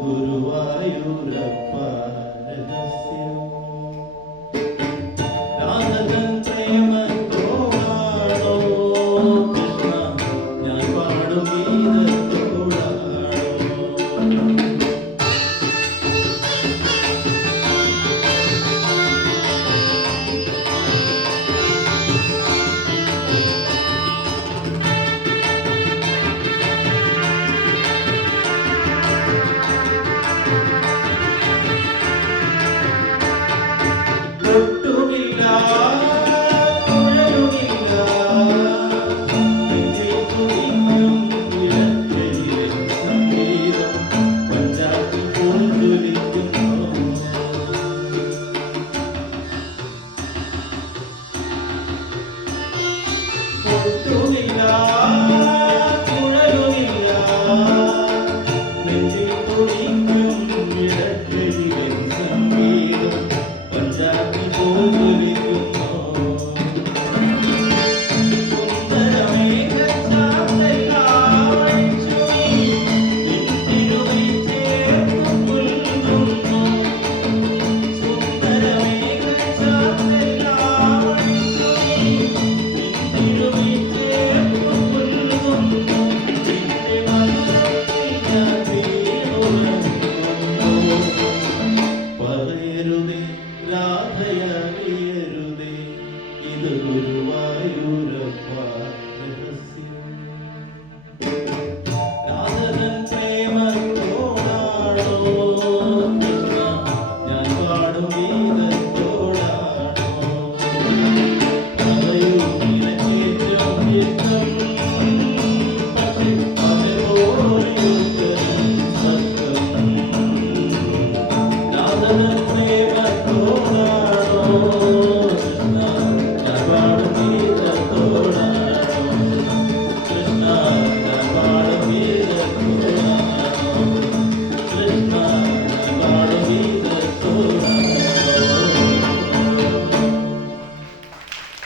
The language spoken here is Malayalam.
ഗുരുവായൂരപ്പ രഹസ്യ അറിയരുതേ ഇത് ഗുരുവായൂരപ്പ.